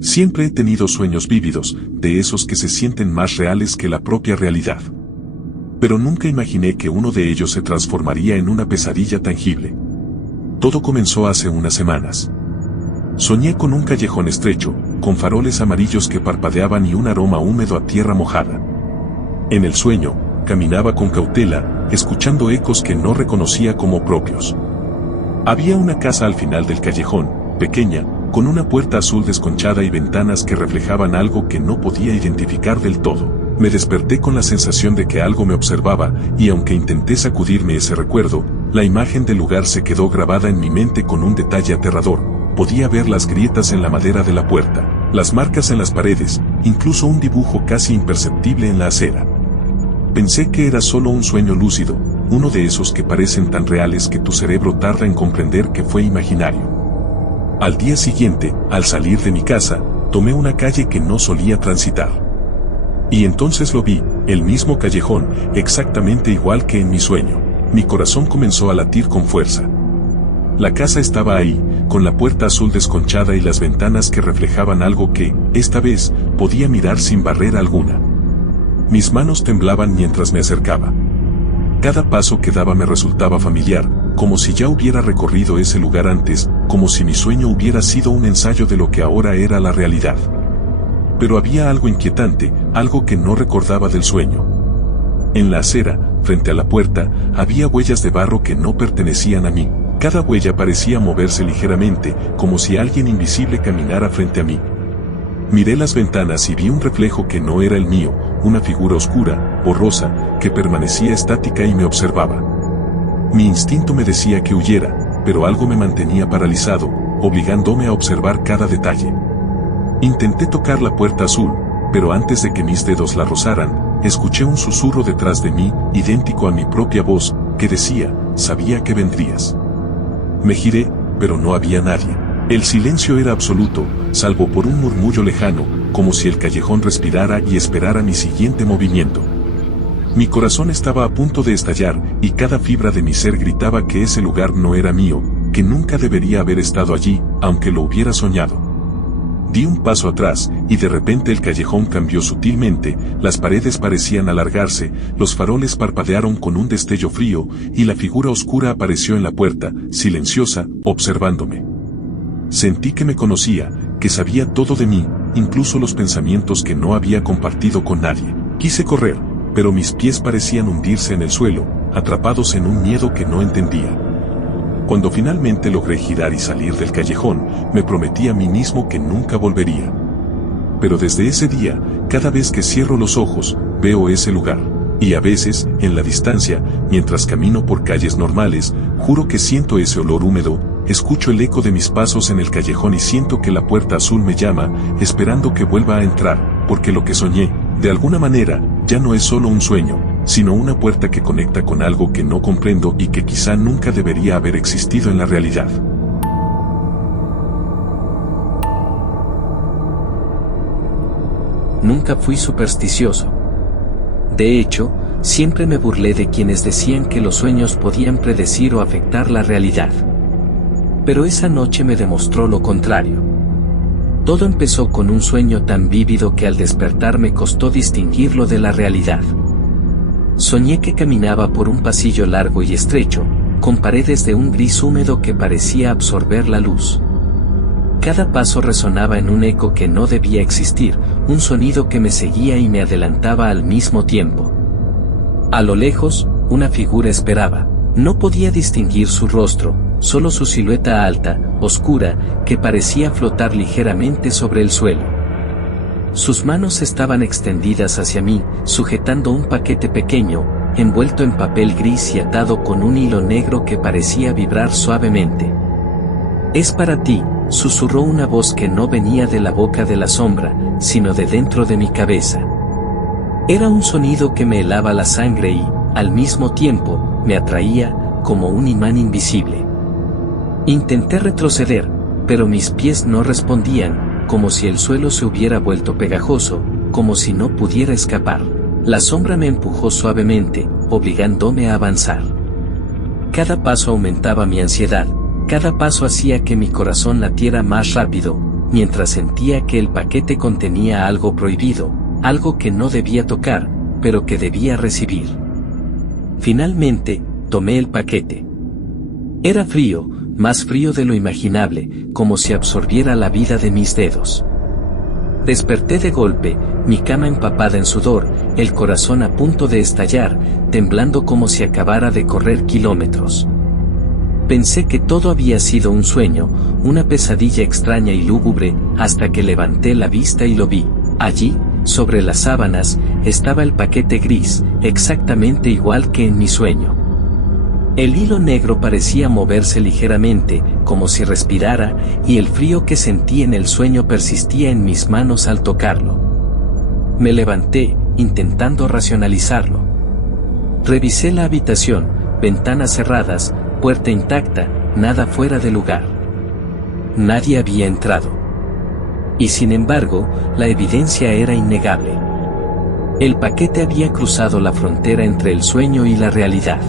Siempre he tenido sueños vívidos, de esos que se sienten más reales que la propia realidad. Pero nunca imaginé que uno de ellos se transformaría en una pesadilla tangible. Todo comenzó hace unas semanas. Soñé con un callejón estrecho, con faroles amarillos que parpadeaban y un aroma húmedo a tierra mojada. En el sueño, caminaba con cautela, escuchando ecos que no reconocía como propios. Había una casa al final del callejón, pequeña, con una puerta azul desconchada y ventanas que reflejaban algo que no podía identificar del todo. Me desperté con la sensación de que algo me observaba, y aunque intenté sacudirme ese recuerdo, la imagen del lugar se quedó grabada en mi mente con un detalle aterrador. Podía ver las grietas en la madera de la puerta, las marcas en las paredes, incluso un dibujo casi imperceptible en la acera. Pensé que era solo un sueño lúcido, uno de esos que parecen tan reales que tu cerebro tarda en comprender que fue imaginario. Al día siguiente, al salir de mi casa, tomé una calle que no solía transitar. Y entonces lo vi, el mismo callejón, exactamente igual que en mi sueño. Mi corazón comenzó a latir con fuerza. La casa estaba ahí, con la puerta azul desconchada y las ventanas que reflejaban algo que, esta vez, podía mirar sin barrera alguna. Mis manos temblaban mientras me acercaba. Cada paso que daba me resultaba familiar, como si ya hubiera recorrido ese lugar antes, como si mi sueño hubiera sido un ensayo de lo que ahora era la realidad. Pero había algo inquietante, algo que no recordaba del sueño. En la acera, frente a la puerta, había huellas de barro que no pertenecían a mí. Cada huella parecía moverse ligeramente, como si alguien invisible caminara frente a mí. Miré las ventanas y vi un reflejo que no era el mío, una figura oscura, borrosa, que permanecía estática y me observaba. Mi instinto me decía que huyera, pero algo me mantenía paralizado, obligándome a observar cada detalle. Intenté tocar la puerta azul, pero antes de que mis dedos la rozaran, escuché un susurro detrás de mí, idéntico a mi propia voz, que decía, «Sabía que vendrías». Me giré, pero no había nadie. El silencio era absoluto, salvo por un murmullo lejano, como si el callejón respirara y esperara mi siguiente movimiento. Mi corazón estaba a punto de estallar, y cada fibra de mi ser gritaba que ese lugar no era mío, que nunca debería haber estado allí, aunque lo hubiera soñado. Di un paso atrás, y de repente el callejón cambió sutilmente, las paredes parecían alargarse, los faroles parpadearon con un destello frío, y la figura oscura apareció en la puerta, silenciosa, observándome. Sentí que me conocía, que sabía todo de mí, incluso los pensamientos que no había compartido con nadie. Quise correr, pero mis pies parecían hundirse en el suelo, atrapados en un miedo que no entendía. Cuando finalmente logré girar y salir del callejón, me prometí a mí mismo que nunca volvería. Pero desde ese día, cada vez que cierro los ojos, veo ese lugar. Y a veces, en la distancia, mientras camino por calles normales, juro que siento ese olor húmedo, escucho el eco de mis pasos en el callejón y siento que la puerta azul me llama, esperando que vuelva a entrar, porque lo que soñé, de alguna manera, ya no es solo un sueño, sino una puerta que conecta con algo que no comprendo y que quizá nunca debería haber existido en la realidad. Nunca fui supersticioso. De hecho, siempre me burlé de quienes decían que los sueños podían predecir o afectar la realidad. Pero esa noche me demostró lo contrario. Todo empezó con un sueño tan vívido que al despertar me costó distinguirlo de la realidad. Soñé que caminaba por un pasillo largo y estrecho, con paredes de un gris húmedo que parecía absorber la luz. Cada paso resonaba en un eco que no debía existir, un sonido que me seguía y me adelantaba al mismo tiempo. A lo lejos, una figura esperaba. No podía distinguir su rostro, solo su silueta alta, oscura, que parecía flotar ligeramente sobre el suelo. Sus manos estaban extendidas hacia mí, sujetando un paquete pequeño, envuelto en papel gris y atado con un hilo negro que parecía vibrar suavemente. «Es para ti», susurró una voz que no venía de la boca de la sombra, sino de dentro de mi cabeza. Era un sonido que me helaba la sangre y, al mismo tiempo, me atraía, como un imán invisible. Intenté retroceder, pero mis pies no respondían, como si el suelo se hubiera vuelto pegajoso, como si no pudiera escapar. La sombra me empujó suavemente, obligándome a avanzar. Cada paso aumentaba mi ansiedad, cada paso hacía que mi corazón latiera más rápido, mientras sentía que el paquete contenía algo prohibido, algo que no debía tocar, pero que debía recibir. Finalmente, tomé el paquete. Era frío, más frío de lo imaginable, como si absorbiera la vida de mis dedos. Desperté de golpe, mi cama empapada en sudor, el corazón a punto de estallar, temblando como si acabara de correr kilómetros. Pensé que todo había sido un sueño, una pesadilla extraña y lúgubre, hasta que levanté la vista y lo vi. Allí, sobre las sábanas, estaba el paquete gris, exactamente igual que en mi sueño. El hilo negro parecía moverse ligeramente, como si respirara, y el frío que sentí en el sueño persistía en mis manos al tocarlo. Me levanté, intentando racionalizarlo. Revisé la habitación, ventanas cerradas, puerta intacta, nada fuera de lugar. Nadie había entrado. Y sin embargo, la evidencia era innegable. El paquete había cruzado la frontera entre el sueño y la realidad.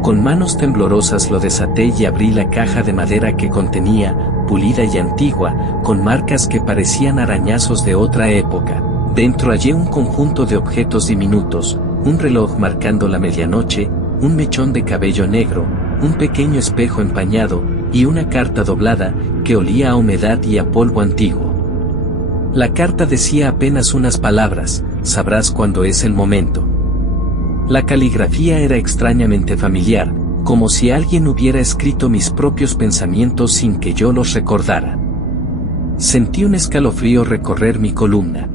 Con manos temblorosas lo desaté y abrí la caja de madera que contenía, pulida y antigua, con marcas que parecían arañazos de otra época. Dentro hallé un conjunto de objetos diminutos, un reloj marcando la medianoche, un mechón de cabello negro, un pequeño espejo empañado, y una carta doblada, que olía a humedad y a polvo antiguo. La carta decía apenas unas palabras: sabrás cuándo es el momento. La caligrafía era extrañamente familiar, como si alguien hubiera escrito mis propios pensamientos sin que yo los recordara. Sentí un escalofrío recorrer mi columna.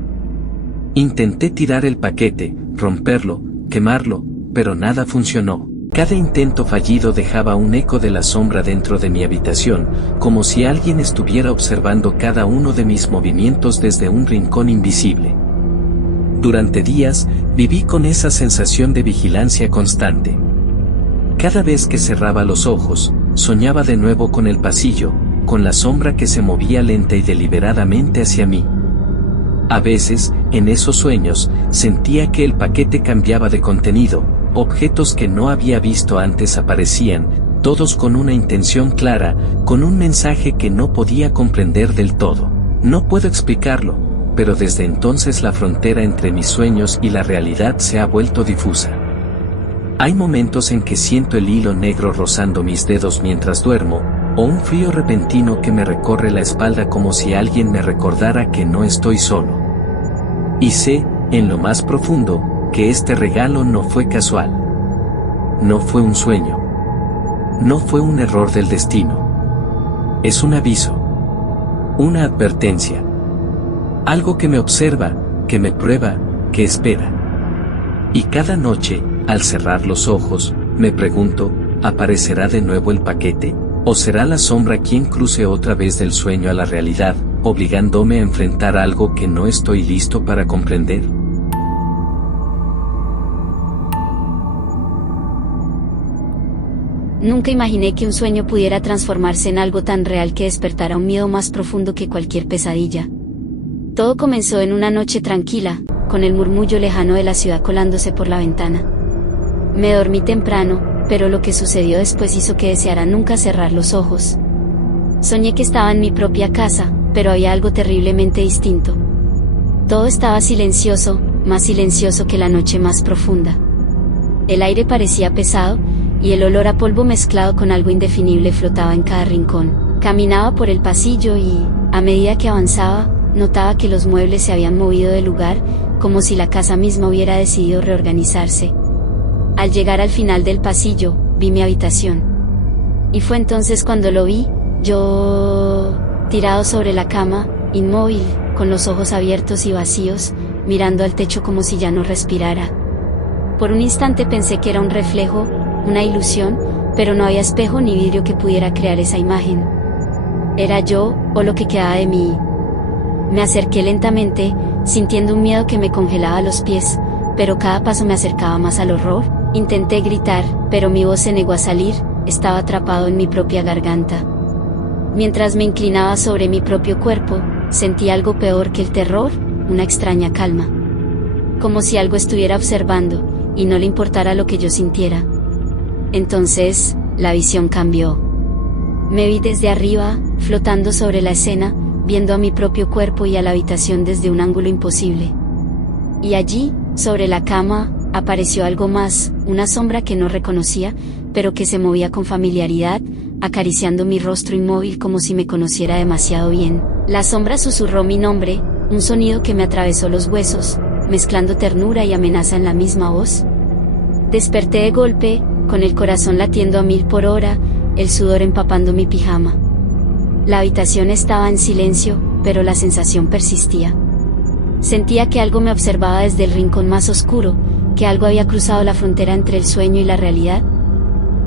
Intenté tirar el paquete, romperlo, quemarlo, pero nada funcionó. Cada intento fallido dejaba un eco de la sombra dentro de mi habitación, como si alguien estuviera observando cada uno de mis movimientos desde un rincón invisible. Durante días, viví con esa sensación de vigilancia constante. Cada vez que cerraba los ojos, soñaba de nuevo con el pasillo, con la sombra que se movía lenta y deliberadamente hacia mí. A veces, en esos sueños, sentía que el paquete cambiaba de contenido, objetos que no había visto antes aparecían, todos con una intención clara, con un mensaje que no podía comprender del todo. No puedo explicarlo, pero desde entonces la frontera entre mis sueños y la realidad se ha vuelto difusa. Hay momentos en que siento el hilo negro rozando mis dedos mientras duermo, o un frío repentino que me recorre la espalda como si alguien me recordara que no estoy solo. Y sé, en lo más profundo, que este regalo no fue casual. No fue un sueño. No fue un error del destino. Es un aviso. Una advertencia. Algo que me observa, que me prueba, que espera. Y cada noche, al cerrar los ojos, me pregunto, ¿aparecerá de nuevo el paquete? ¿O será la sombra quien cruce otra vez del sueño a la realidad, obligándome a enfrentar algo que no estoy listo para comprender? Nunca imaginé que un sueño pudiera transformarse en algo tan real que despertara un miedo más profundo que cualquier pesadilla. Todo comenzó en una noche tranquila, con el murmullo lejano de la ciudad colándose por la ventana. Me dormí temprano, pero lo que sucedió después hizo que deseara nunca cerrar los ojos. Soñé que estaba en mi propia casa, pero había algo terriblemente distinto. Todo estaba silencioso, más silencioso que la noche más profunda. El aire parecía pesado, y el olor a polvo mezclado con algo indefinible flotaba en cada rincón. Caminaba por el pasillo y, a medida que avanzaba, notaba que los muebles se habían movido de lugar, como si la casa misma hubiera decidido reorganizarse. Al llegar al final del pasillo, vi mi habitación. Y fue entonces cuando lo vi, yo, tirado sobre la cama, inmóvil, con los ojos abiertos y vacíos, mirando al techo como si ya no respirara. Por un instante pensé que era un reflejo, una ilusión, pero no había espejo ni vidrio que pudiera crear esa imagen. ¿Era yo, o lo que quedaba de mí? Me acerqué lentamente, sintiendo un miedo que me congelaba los pies, pero cada paso me acercaba más al horror. Intenté gritar, pero mi voz se negó a salir, estaba atrapado en mi propia garganta. Mientras me inclinaba sobre mi propio cuerpo, sentí algo peor que el terror, una extraña calma. Como si algo estuviera observando, y no le importara lo que yo sintiera. Entonces, la visión cambió. Me vi desde arriba, flotando sobre la escena, viendo a mi propio cuerpo y a la habitación desde un ángulo imposible. Y allí, sobre la cama, apareció algo más, una sombra que no reconocía, pero que se movía con familiaridad, acariciando mi rostro inmóvil como si me conociera demasiado bien. La sombra susurró mi nombre, un sonido que me atravesó los huesos, mezclando ternura y amenaza en la misma voz. Desperté de golpe, con el corazón latiendo a 1000 por hora, el sudor empapando mi pijama. La habitación estaba en silencio, pero la sensación persistía. Sentía que algo me observaba desde el rincón más oscuro, que algo había cruzado la frontera entre el sueño y la realidad.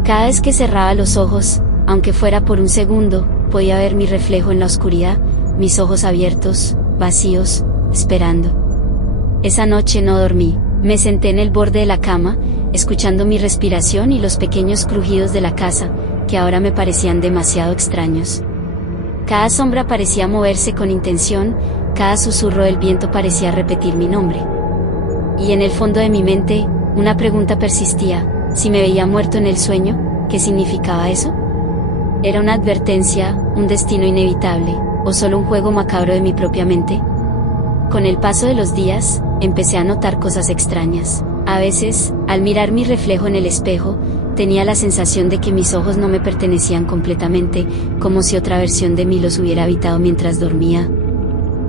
Cada vez que cerraba los ojos, aunque fuera por un segundo, podía ver mi reflejo en la oscuridad, mis ojos abiertos, vacíos, esperando. Esa noche no dormí, me senté en el borde de la cama, escuchando mi respiración y los pequeños crujidos de la casa, que ahora me parecían demasiado extraños. Cada sombra parecía moverse con intención, cada susurro del viento parecía repetir mi nombre. Y en el fondo de mi mente, una pregunta persistía: si me veía muerto en el sueño, ¿qué significaba eso? ¿Era una advertencia, un destino inevitable, o solo un juego macabro de mi propia mente? Con el paso de los días, empecé a notar cosas extrañas. A veces, al mirar mi reflejo en el espejo, tenía la sensación de que mis ojos no me pertenecían completamente, como si otra versión de mí los hubiera habitado mientras dormía.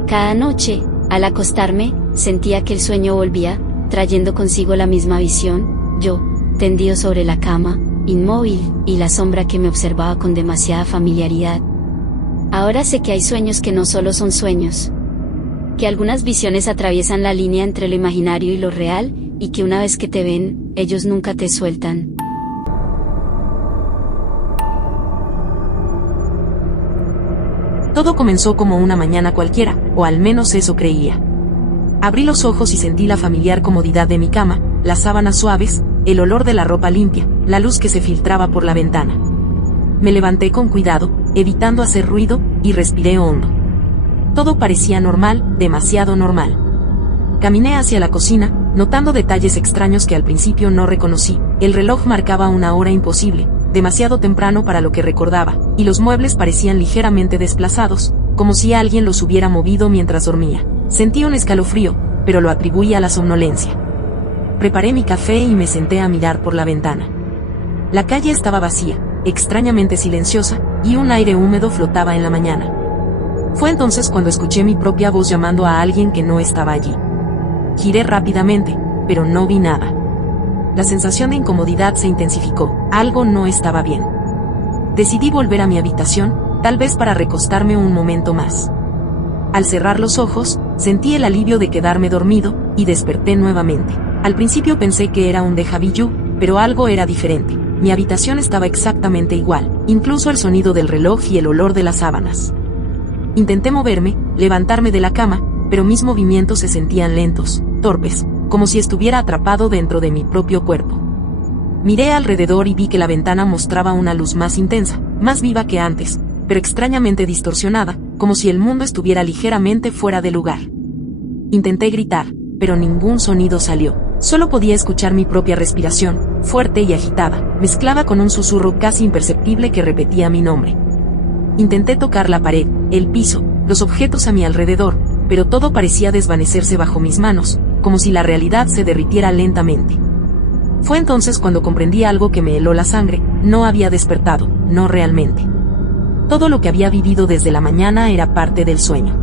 Cada noche, al acostarme, sentía que el sueño volvía, trayendo consigo la misma visión, yo, tendido sobre la cama, inmóvil, y la sombra que me observaba con demasiada familiaridad. Ahora sé que hay sueños que no solo son sueños, que algunas visiones atraviesan la línea entre lo imaginario y lo real, y que una vez que te ven, ellos nunca te sueltan. Todo comenzó como una mañana cualquiera, o al menos eso creía. Abrí los ojos y sentí la familiar comodidad de mi cama, las sábanas suaves, el olor de la ropa limpia, la luz que se filtraba por la ventana. Me levanté con cuidado, evitando hacer ruido, y respiré hondo. Todo parecía normal, demasiado normal. Caminé hacia la cocina, notando detalles extraños que al principio no reconocí. El reloj marcaba una hora imposible, demasiado temprano para lo que recordaba, y los muebles parecían ligeramente desplazados, como si alguien los hubiera movido mientras dormía. Sentí un escalofrío, pero lo atribuí a la somnolencia. Preparé mi café y me senté a mirar por la ventana. La calle estaba vacía, extrañamente silenciosa, y un aire húmedo flotaba en la mañana. Fue entonces cuando escuché mi propia voz llamando a alguien que no estaba allí. Giré rápidamente, pero no vi nada. La sensación de incomodidad se intensificó, algo no estaba bien. Decidí volver a mi habitación, tal vez para recostarme un momento más. Al cerrar los ojos, sentí el alivio de quedarme dormido, y desperté nuevamente. Al principio pensé que era un déjà vu, pero algo era diferente. Mi habitación estaba exactamente igual, incluso el sonido del reloj y el olor de las sábanas. Intenté moverme, levantarme de la cama, pero mis movimientos se sentían lentos, torpes, como si estuviera atrapado dentro de mi propio cuerpo. Miré alrededor y vi que la ventana mostraba una luz más intensa, más viva que antes, pero extrañamente distorsionada, como si el mundo estuviera ligeramente fuera de lugar. Intenté gritar, pero ningún sonido salió. Solo podía escuchar mi propia respiración, fuerte y agitada, mezclada con un susurro casi imperceptible que repetía mi nombre. Intenté tocar la pared, el piso, los objetos a mi alrededor, pero todo parecía desvanecerse bajo mis manos, como si la realidad se derritiera lentamente. Fue entonces cuando comprendí algo que me heló la sangre: no había despertado, no realmente. Todo lo que había vivido desde la mañana era parte del sueño.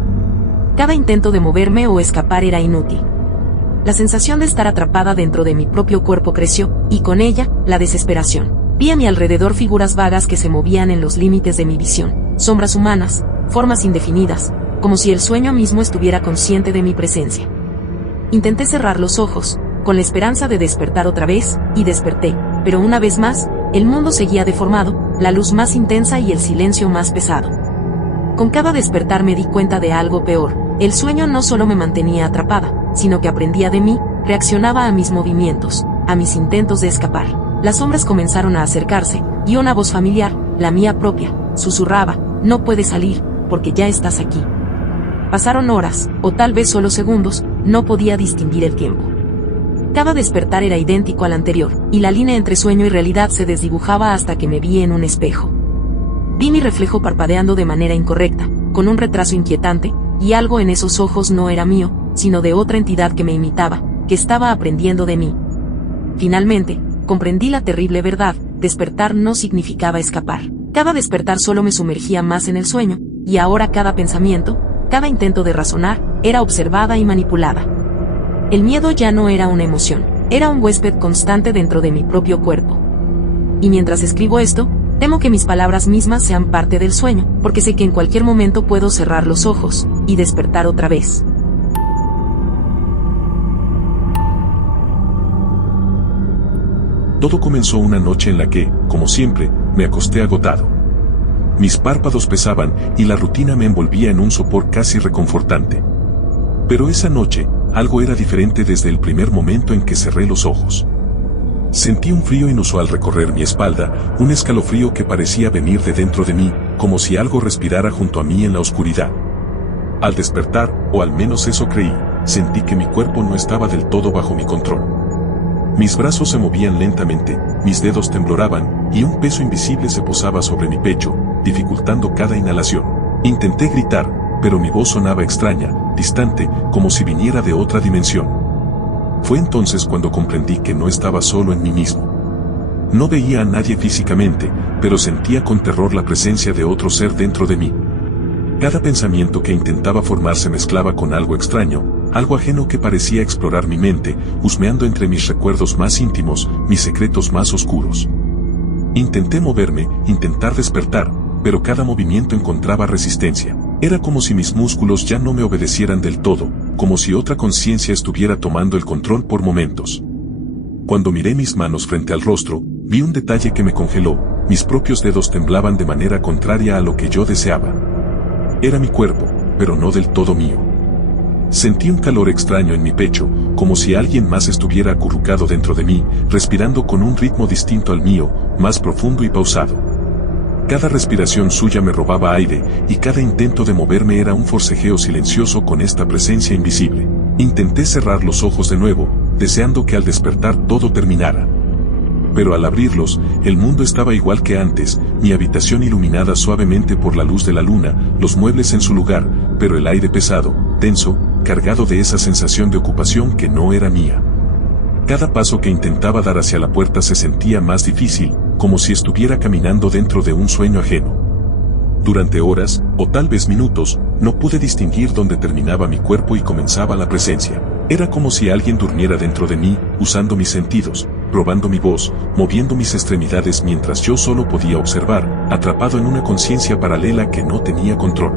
Cada intento de moverme o escapar era inútil. La sensación de estar atrapada dentro de mi propio cuerpo creció, y con ella, la desesperación. Vi a mi alrededor figuras vagas que se movían en los límites de mi visión, sombras humanas, formas indefinidas, como si el sueño mismo estuviera consciente de mi presencia. Intenté cerrar los ojos, con la esperanza de despertar otra vez, y desperté, pero una vez más, el mundo seguía deformado, la luz más intensa y el silencio más pesado. Con cada despertar me di cuenta de algo peor: el sueño no solo me mantenía atrapada, sino que aprendía de mí, reaccionaba a mis movimientos, a mis intentos de escapar. Las sombras comenzaron a acercarse, y una voz familiar, la mía propia, susurraba: no puedes salir, porque ya estás aquí. Pasaron horas, o tal vez solo segundos, no podía distinguir el tiempo. Cada despertar era idéntico al anterior, y la línea entre sueño y realidad se desdibujaba hasta que me vi en un espejo. Vi mi reflejo parpadeando de manera incorrecta, con un retraso inquietante, y algo en esos ojos no era mío, sino de otra entidad que me imitaba, que estaba aprendiendo de mí. Finalmente, comprendí la terrible verdad: despertar no significaba escapar. Cada despertar solo me sumergía más en el sueño, y ahora cada pensamiento, cada intento de razonar, era observada y manipulada. El miedo ya no era una emoción, era un huésped constante dentro de mi propio cuerpo. Y mientras escribo esto, temo que mis palabras mismas sean parte del sueño, porque sé que en cualquier momento puedo cerrar los ojos y despertar otra vez. Todo comenzó una noche en la que, como siempre, me acosté agotado. Mis párpados pesaban y la rutina me envolvía en un sopor casi reconfortante. Pero esa noche, algo era diferente desde el primer momento en que cerré los ojos. Sentí un frío inusual recorrer mi espalda, un escalofrío que parecía venir de dentro de mí, como si algo respirara junto a mí en la oscuridad. Al despertar, o al menos eso creí, sentí que mi cuerpo no estaba del todo bajo mi control. Mis brazos se movían lentamente, mis dedos tembloraban, y un peso invisible se posaba sobre mi pecho, dificultando cada inhalación. Intenté gritar, pero mi voz sonaba extraña, distante, como si viniera de otra dimensión. Fue entonces cuando comprendí que no estaba solo en mí mismo. No veía a nadie físicamente, pero sentía con terror la presencia de otro ser dentro de mí. Cada pensamiento que intentaba formar se mezclaba con algo extraño, algo ajeno que parecía explorar mi mente, husmeando entre mis recuerdos más íntimos, mis secretos más oscuros. Intenté moverme, intentar despertar, pero cada movimiento encontraba resistencia. Era como si mis músculos ya no me obedecieran del todo, como si otra conciencia estuviera tomando el control por momentos. Cuando miré mis manos frente al rostro, vi un detalle que me congeló: mis propios dedos temblaban de manera contraria a lo que yo deseaba. Era mi cuerpo, pero no del todo mío. Sentí un calor extraño en mi pecho, como si alguien más estuviera acurrucado dentro de mí, respirando con un ritmo distinto al mío, más profundo y pausado. Cada respiración suya me robaba aire, y cada intento de moverme era un forcejeo silencioso con esta presencia invisible. Intenté cerrar los ojos de nuevo, deseando que al despertar todo terminara. Pero al abrirlos, el mundo estaba igual que antes, mi habitación iluminada suavemente por la luz de la luna, los muebles en su lugar, pero el aire pesado, tenso, cargado de esa sensación de ocupación que no era mía. Cada paso que intentaba dar hacia la puerta se sentía más difícil, como si estuviera caminando dentro de un sueño ajeno. Durante horas, o tal vez minutos, no pude distinguir dónde terminaba mi cuerpo y comenzaba la presencia. Era como si alguien durmiera dentro de mí, usando mis sentidos, probando mi voz, moviendo mis extremidades mientras yo solo podía observar, atrapado en una conciencia paralela que no tenía control.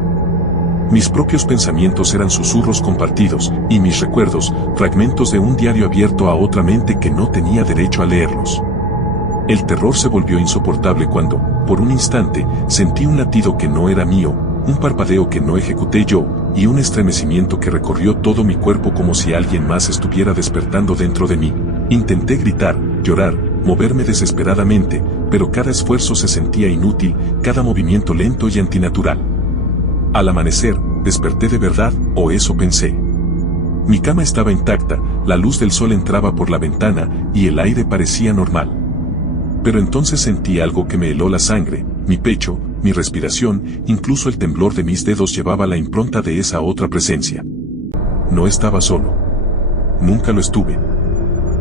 Mis propios pensamientos eran susurros compartidos, y mis recuerdos, fragmentos de un diario abierto a otra mente que no tenía derecho a leerlos. El terror se volvió insoportable cuando, por un instante, sentí un latido que no era mío, un parpadeo que no ejecuté yo, y un estremecimiento que recorrió todo mi cuerpo como si alguien más estuviera despertando dentro de mí. Intenté gritar, llorar, moverme desesperadamente, pero cada esfuerzo se sentía inútil, cada movimiento lento y antinatural. Al amanecer, desperté de verdad, o eso pensé. Mi cama estaba intacta, la luz del sol entraba por la ventana, y el aire parecía normal. Pero entonces sentí algo que me heló la sangre, mi pecho, mi respiración, incluso el temblor de mis dedos llevaba la impronta de esa otra presencia. No estaba solo. Nunca lo estuve.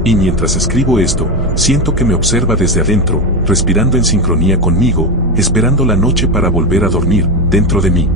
Y mientras escribo esto, siento que me observa desde adentro, respirando en sincronía conmigo, esperando la noche para volver a dormir, dentro de mí.